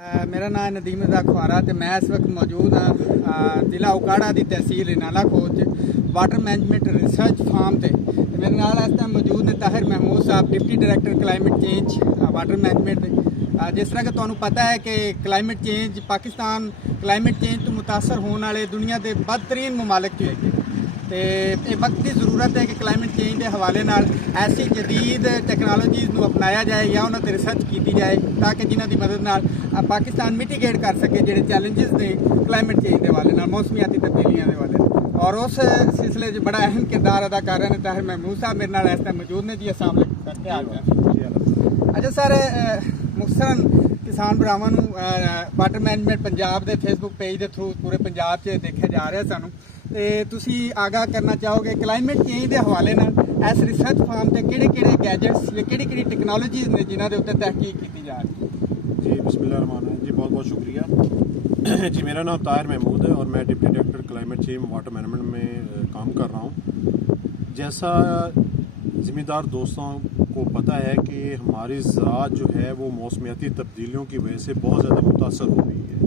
मेरा नाम है नदीम रज़ा खुआरा तो मैं इस वक्त मौजूद हाँ जिला उकाड़ा की तहसील नाला खोज वाटर मैनेजमेंट रिसर्च फार्म से मेरे नाल इस टाइम मौजूद ने ताहिर महमूद साहब deputy director climate change water management. जिस तरह कि तुहानू पता है कि climate change Pakistan climate change तो मुतासर होने वाले दुनिया के बदतरीन ममालिक चो एक तो ये वक्त की जरूरत है कि क्लाइमेट चेंज के हवाले नाल ऐसी जदीद टैक्नोलॉजीज़ नू अपनाया जाए या उन्होंने रिसर्च की जाए ताकि जिन्हों की मदद नाल पाकिस्तान मिटीगेट कर सके जो चैलेंजेस ने क्लाइमेट चेंज के हवाले नाल मौसमियाती तब्दीलियों के हवाले और उस सिलसिले बड़ा अहम किरदार अदा कर रहे हैं ताहिर महमूद साहब मेरे नाल इस टाइम मौजूद ने जी। अस्सलाम वालेकुम। अच्छा सर मुख्तरम किसान भरावां नू वाटर मैनेजमेंट पंजाब के फेसबुक पेज के थ्रू पूरे पंजाब से देखे जा रहे सानू तो तुसी आगाह करना चाहोगे क्लाइमेट चेंज के हवाले नाल इस रिसर्च फार्म से किहड़े गैजेट्स या किहड़ी टैक्नोलॉजीज़ ने जिन्हां दे उत्ते तहकीक की जा रही है? जी बिस्मिल्लाहिर्रहमानिर्रहीम जी, बहुत बहुत शुक्रिया जी। मेरा नाम ताहिर महमूद है और मैं deputy director climate change water management में काम कर रहा हूँ। जैसा ज़िम्मेदार दोस्तों को पता है कि हमारी ज़राअत जो है वो मौसमियाती तब्दीलियों की वजह से बहुत ज़्यादा मुतासर हो रही है।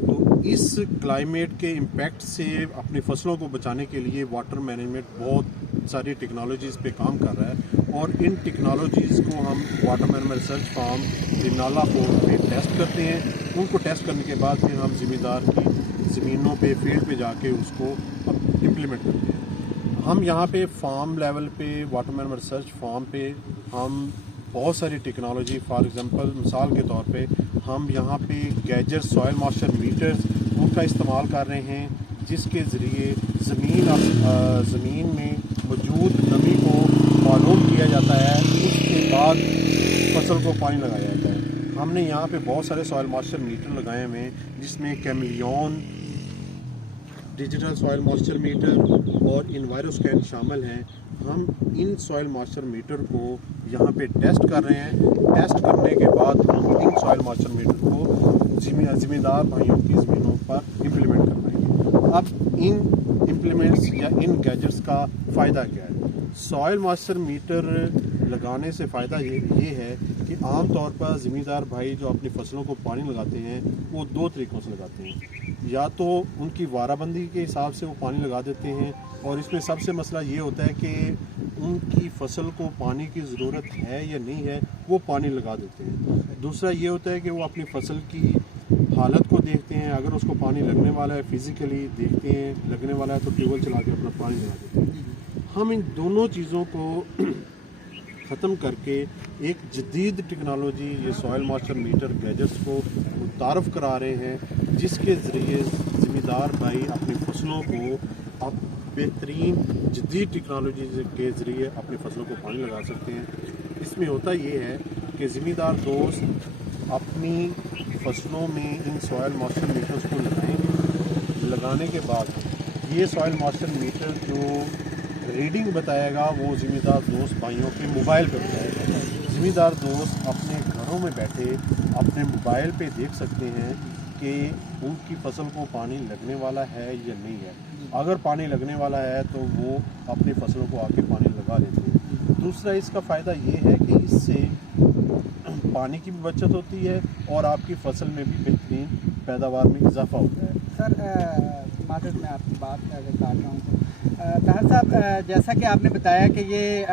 तो इस क्लाइमेट के इम्पैक्ट से अपनी फसलों को बचाने के लिए वाटर मैनेजमेंट बहुत सारी टेक्नोलॉजीज़ पे काम कर रहा है और इन टेक्नोलॉजीज़ को हम वाटर मैनेजमेंट रिसर्च फार्म नाला पोर्ट पे टेस्ट करते हैं। उनको टेस्ट करने के बाद फिर हम ज़िम्मेदार की ज़मीनों पे फील्ड पे जाके उसको इम्प्लीमेंट करते हैं। हम यहाँ पे फार्म लेवल पे वाटर मैनेजमेंट रिसर्च फार्म पे हम बहुत सारी टेक्नोलॉजी फॉर एग्जांपल मिसाल के तौर पे हम यहाँ पे गैजेट सॉइल मॉइस्चर मीटर्स उनका इस्तेमाल कर रहे हैं जिसके ज़रिए ज़मीन में मौजूद नमी को मालूम किया जाता है, उसके बाद फसल को पानी लगाया जाता है। हमने यहाँ पे बहुत सारे सॉइल मॉइस्चर मीटर लगाए हुए हैं जिसमें chameleon, digital soil moisture metre और इन्वायरोस्कैन शामिल हैं। हम इन सॉइल मॉइस्चर मीटर को यहाँ पे टेस्ट कर रहे हैं। टेस्ट करने के बाद हम इन सॉइल मॉइस्चर मीटर को ज़िम्मेदार भाइयों की ज़मीनों पर इम्प्लीमेंट करवाएंगे। अब इन इम्प्लीमेंट्स या इन गैजेट्स का फ़ायदा क्या है? सॉइल मॉइस्चर मीटर लगाने से फ़ायदा ये है कि आम तौर पर ज़मींदार भाई जो अपनी फसलों को पानी लगाते हैं वो दो तरीक़ों से लगाते हैं। या तो उनकी वाराबंदी के हिसाब से वो पानी लगा देते हैं और इसमें सबसे मसला ये होता है कि उनकी फसल को पानी की ज़रूरत है या नहीं है, वो पानी लगा देते हैं। दूसरा ये होता है कि वो अपनी फसल की हालत को देखते हैं, अगर उसको पानी लगने वाला है फिज़िकली देखते हैं लगने वाला है तो ट्यूबवेल चला के अपना पानी लगा देते हैं। हम इन दोनों चीज़ों को ख़त्म करके एक जदीद टेक्नोलॉजी ये सॉइल मॉइस्चर मीटर गैजेट्स को मुतारफ़ करा रहे हैं जिसके ज़रिए ज़िम्मेदार भाई अपनी फसलों को अब बेहतरीन जदीद टेक्नोलॉजी के ज़रिए अपनी फसलों को पानी लगा सकते हैं। इसमें होता ये है कि ज़िम्मेदार दोस्त अपनी फसलों में इन सॉइल मॉइस्चर मीटर्स को लगाएंगे। लगाने के बाद ये सॉइल मॉइस्चर मीटर जो रीडिंग बताएगा वो ज़िम्मेदार दोस्त भाइयों के मोबाइल पर बताएगा। ज़िम्मेदार दोस्त अपने घरों में बैठे अपने मोबाइल पे देख सकते हैं कि उनकी फसल को पानी लगने वाला है या नहीं है। अगर पानी लगने वाला है तो वो अपनी फसलों को आके पानी लगा देते हैं। दूसरा इसका फ़ायदा ये है कि इससे पानी की भी बचत होती है और आपकी फसल में भी बेहतरीन पैदावार में इजाफा होता है। सर मादद में आपकी बात अगर काट रहा हूँ ताहिर साहब, जैसा कि आपने बताया कि ये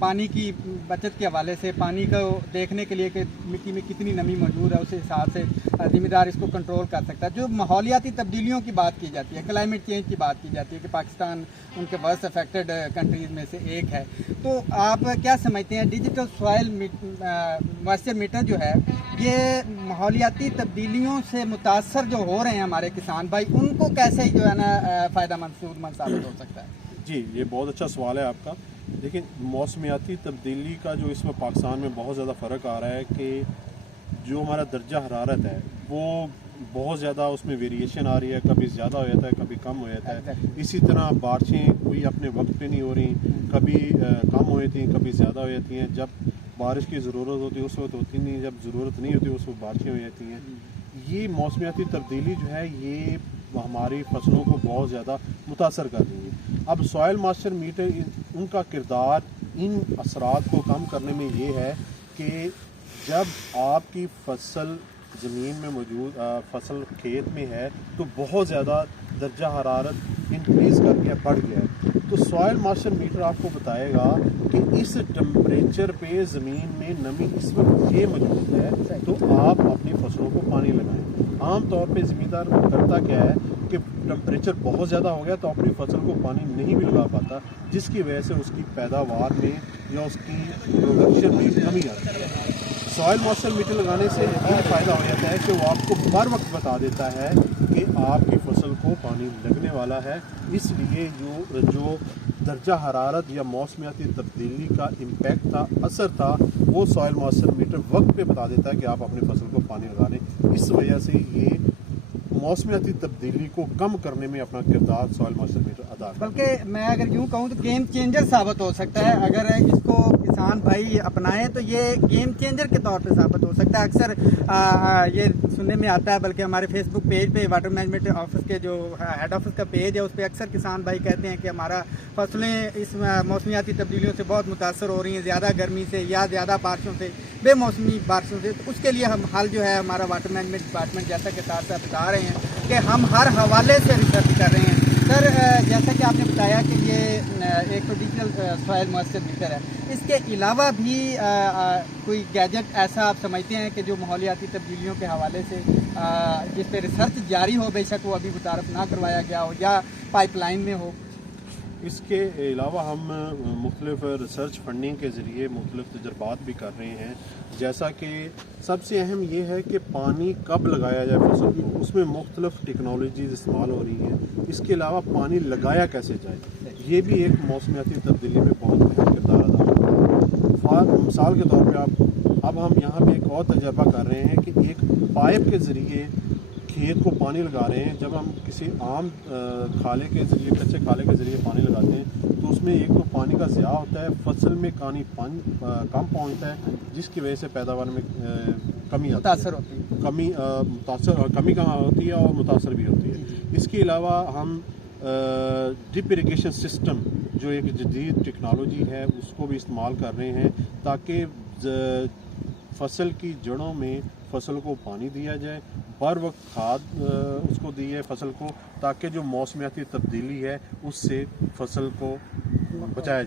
पानी की बचत के हवाले से पानी को देखने के लिए कि मिट्टी में कितनी नमी मौजूद है उस हिसाब से ज़िम्मेदार इसको कंट्रोल कर सकता है। जो माहौलियाती तब्दीलियों की बात की जाती है, क्लाइमेट चेंज की बात की जाती है कि पाकिस्तान उनके वर्स्ट अफेक्टेड कंट्रीज़ में से एक है, तो आप क्या समझते हैं डिजिटल सॉइल मॉइस्चर मीटर जो है ये माहौलियाती तब्दीलियों से मुतासर जो हो रहे हैं हमारे किसान भाई उनको कैसे जो है ना फ़ायदा सूदमंद साबित हो सकता है? जी, ये बहुत अच्छा सवाल है आपका। देखिए, मौसमियाती तब्दीली का जो इसमें पाकिस्तान में बहुत ज़्यादा फ़र्क आ रहा है कि जो हमारा दर्जा हरारत है वो बहुत ज़्यादा उसमें वेरिएशन आ रही है, कभी ज़्यादा हो जाता है कभी कम हो जाता है। इसी तरह बारिशें कोई अपने वक्त पे नहीं हो रही, कभी कम हो जाती हैं कभी ज़्यादा हो जाती हैं। जब बारिश की ज़रूरत होती है उस वक्त होती नहीं, जब ज़रूरत नहीं होती उस वक्त बारिशें हो जाती हैं। ये मौसमियाती तब्दीली जो है ये हमारी फसलों को बहुत ज़्यादा मुतासर कर रही है। अब सॉइल मॉइस्चर मीटर उनका किरदार इन असरात को कम करने में ये है कि जब आपकी फसल زمین میں موجود فصل کھیت میں ہے تو بہت زیادہ درجہ حرارت انکریز کر کے بڑھ گیا ہے، تو سوائل ماسٹر میٹر آپ کو بتائے گا کہ اس ٹمپریچر پہ زمین میں نمی اس وقت یہ موجود ہے، تو آپ اپنی فصلوں کو پانی لگائیں۔ عام طور پہ زمیندار کرتا کیا ہے کہ ٹمپریچر بہت زیادہ ہو گیا تو اپنی فصل کو پانی نہیں بھی لگا پاتا، جس کی وجہ سے اس کی پیداوار میں یا اس کی پروڈکشن میں کمی آتی ہے۔ سوائل ماسٹر میٹر لگانے سے یہ فائدہ ہو جاتا ہے کہ وہ آپ کو بر وقت بتا دیتا ہے کہ آپ کی فصل کو پانی لگنے والا ہے، اس لیے جو درجہ حرارت یا موسمیاتی تبدیلی کا امپیکٹ تھا، اثر تھا، وہ سوائل ماسٹر میٹر وقت پہ بتا دیتا ہے کہ آپ اپنی فصل کو پانی لگا لیں۔ اس وجہ سے یہ موسمیاتی تبدیلی کو کم کرنے میں اپنا کردار سوائل ماسٹر میٹر ادا کرتا ہے۔ بلکہ میں اگر یوں کہوں تو گیم چینجر ثابت ہو سکتا ہے، اگر اس کو کسان بھائی اپنائیں تو یہ گیم چینجر کے طور پہ ثابت ہو سکتا ہے۔ اکثر یہ سننے میں آتا ہے، بلکہ ہمارے فیس بک پیج پہ واٹر مینجمنٹ آفس کے جو ہیڈ آفس کا پیج ہے اس پہ اکثر کسان بھائی کہتے ہیں کہ ہمارا فصلیں اس موسمیاتی تبدیلیوں سے بہت متاثر ہو رہی ہیں، زیادہ گرمی سے یا زیادہ بارشوں سے، بے موسمی بارشوں سے، تو اس کے لیے ہم حل جو ہے ہمارا واٹر مینجمنٹ ڈپارٹمنٹ جیسا کہ ساتھ ساتھ بتا رہے ہیں کہ ہم ہر حوالے سے ریسرچ کر رہے ہیں۔ سر جیسا کہ آپ نے بتایا کہ یہ ایک تو ڈیجیٹل سوائل ماسٹر میٹر ہے، اس کے علاوہ بھی کوئی گیجٹ ایسا آپ سمجھتے ہیں کہ جو ماحولیاتی تبدیلیوں کے حوالے سے جس پہ ریسرچ جاری ہو، بے شک وہ ابھی متعارف نہ کروایا گیا ہو یا پائپ لائن میں ہو؟ اس کے علاوہ ہم مختلف ریسرچ فنڈنگ کے ذریعے مختلف تجربات بھی کر رہے ہیں، جیسا کہ سب سے اہم یہ ہے کہ پانی کب لگایا جائے فصل کو، اس میں مختلف ٹیکنالوجیز استعمال ہو رہی ہیں۔ اس کے علاوہ پانی لگایا کیسے جائے، یہ بھی ایک موسمیاتی تبدیلی میں بہت اہم کردار ادا کرتا ہے۔ مثال کے طور پہ اب ہم یہاں پہ ایک اور تجربہ کر رہے ہیں کہ ایک پائپ کے ذریعے کھیت کو پانی لگا رہے ہیں۔ جب ہم کسی عام کھالے کے ذریعے، کچے کھالے کے ذریعے پانی لگاتے ہیں تو اس میں ایک تو پانی کا ضیاع ہوتا ہے، فصل میں کم پہنچتا ہے، جس کی وجہ سے پیداوار میں کمی متاثر ہوتی ہے، کمی ہوتی ہے اور متاثر بھی ہوتی ہے۔ اس کے علاوہ ہم ڈرپ اریگیشن سسٹم جو ایک جدید ٹیکنالوجی ہے اس کو بھی استعمال کر رہے ہیں تاکہ فصل کی جڑوں میں فصل کو پانی دیا جائے، بر وقت کھاد اس کو دی ہے فصل کو، تاکہ جو موسمیاتی تبدیلی ہے اس سے فصل کو بچایا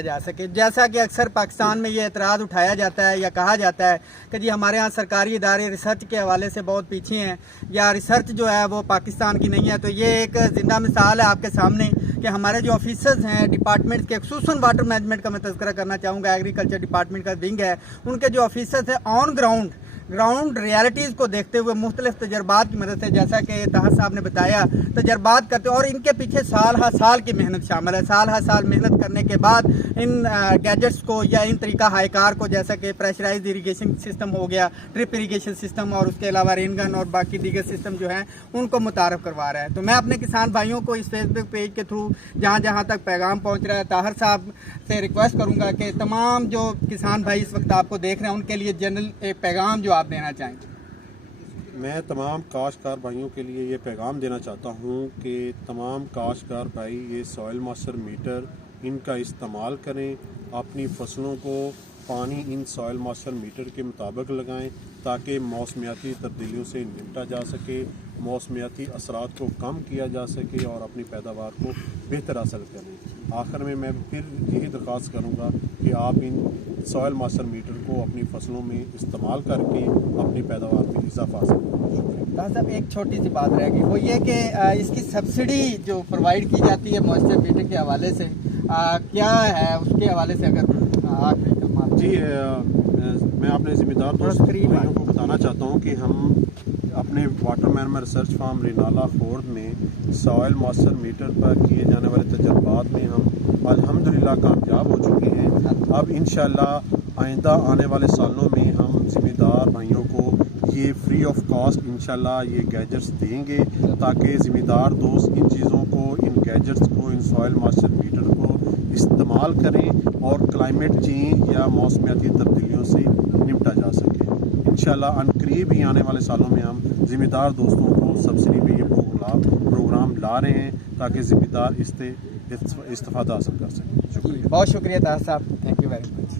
جا سکے۔ جیسا کہ اکثر پاکستان میں یہ اعتراض اٹھایا جاتا ہے یا کہا جاتا ہے کہ جی ہمارے ہاں سرکاری ادارے ریسرچ کے حوالے سے بہت پیچھے ہیں یا ریسرچ جو ہے وہ پاکستان کی نہیں ہے، تو یہ ایک زندہ مثال ہے آپ کے سامنے کہ ہمارے جو آفیسرز ہیں ڈپارٹمنٹ کے، خصوصاً واٹر مینجمنٹ کا میں تذکرہ کرنا چاہوں گا، ایگریکلچر ڈپارٹمنٹ کا ونگ ہے، ان کے جو آفیسرز ہیں آن گراؤنڈ ریالٹیز کو دیکھتے ہوئے مختلف تجربات کی مدد سے، جیسا کہ طاہر صاحب نے بتایا، تجربات کرتے اور ان کے پیچھے سال ہر سال کی محنت شامل ہے۔ سال ہر سال محنت کرنے کے بعد ان گیجٹس کو یا ان طریقہ ہائی کار کو، جیسا کہ پریشرائز اریگیشن سسٹم ہو گیا، ڈرپ اریگیشن سسٹم، اور اس کے علاوہ رین گن اور باقی دیگر سسٹم جو ہیں ان کو متعارف کروا رہا ہے۔ تو میں اپنے کسان بھائیوں کو اس فیس بک پیج کے تھرو جہاں تک پیغام پہنچ رہا ہے، طاہر صاحب سے ریکویسٹ کروں گا کہ تمام جو کسان بھائی اس وقت آپ کو دیکھ رہے ہیں ان کے لیے جنرل ایک پیغام جو آپ دینا چاہیں گے۔ میں تمام کاشتکار بھائیوں کے لیے یہ پیغام دینا چاہتا ہوں کہ تمام کاشتکار بھائی یہ سوائل ماسٹر میٹر ان کا استعمال کریں، اپنی فصلوں کو پانی ان سوائل ماسٹر میٹر کے مطابق لگائیں تاکہ موسمیاتی تبدیلیوں سے نمٹا جا سکے، موسمیاتی اثرات کو کم کیا جا سکے اور اپنی پیداوار کو بہتر حاصل کریں۔ آخر میں پھر یہی درخواست کروں گا کہ آپ ان سوائل ماسٹر میٹر کو اپنی فصلوں میں استعمال کر کے اپنی پیداوار میں اضافہ حاصل کریں۔ طاہر صاحب ایک چھوٹی سی بات رہ گئی، وہ یہ کہ اس کی سبسڈی جو پرووائڈ کی جاتی ہے موسٹر میٹر کے حوالے سے کیا ہے، اس کے حوالے سے اگر آخری کلمات۔ جی میں اپنے ذمہ دار دوستوں کو بتانا چاہتا ہوں کہ ہم اپنے water management research farm Renala Khurd میں سوائل ماسٹر میٹر پر کیے جانے والے تجربات میں ہم الحمدللہ کامیاب ہو چکے ہیں۔ اب انشاءاللہ آئندہ آنے والے سالوں میں ہم ذمہ دار بھائیوں کو یہ فری آف کاسٹ انشاءاللہ یہ گیجٹس دیں گے تاکہ ذمہ دار دوست ان چیزوں کو، ان گیجٹس کو، ان سوائل ماسٹر میٹر کو استعمال کریں اور کلائمیٹ چینج یا موسمیاتی تبدیلیوں سے نمٹا جا سکے۔ انشاءاللہ عنقریب ہی آنے والے سالوں میں ہم ذمہ دار دوستوں کو سبسڈی پہ یہ پروگرام لا رہے ہیں تاکہ ذمہ دار اس سے استفادہ حاصل کر سکیں۔ شکریہ، بہت شکریہ طاہر صاحب، تھینک یو ویری مچ۔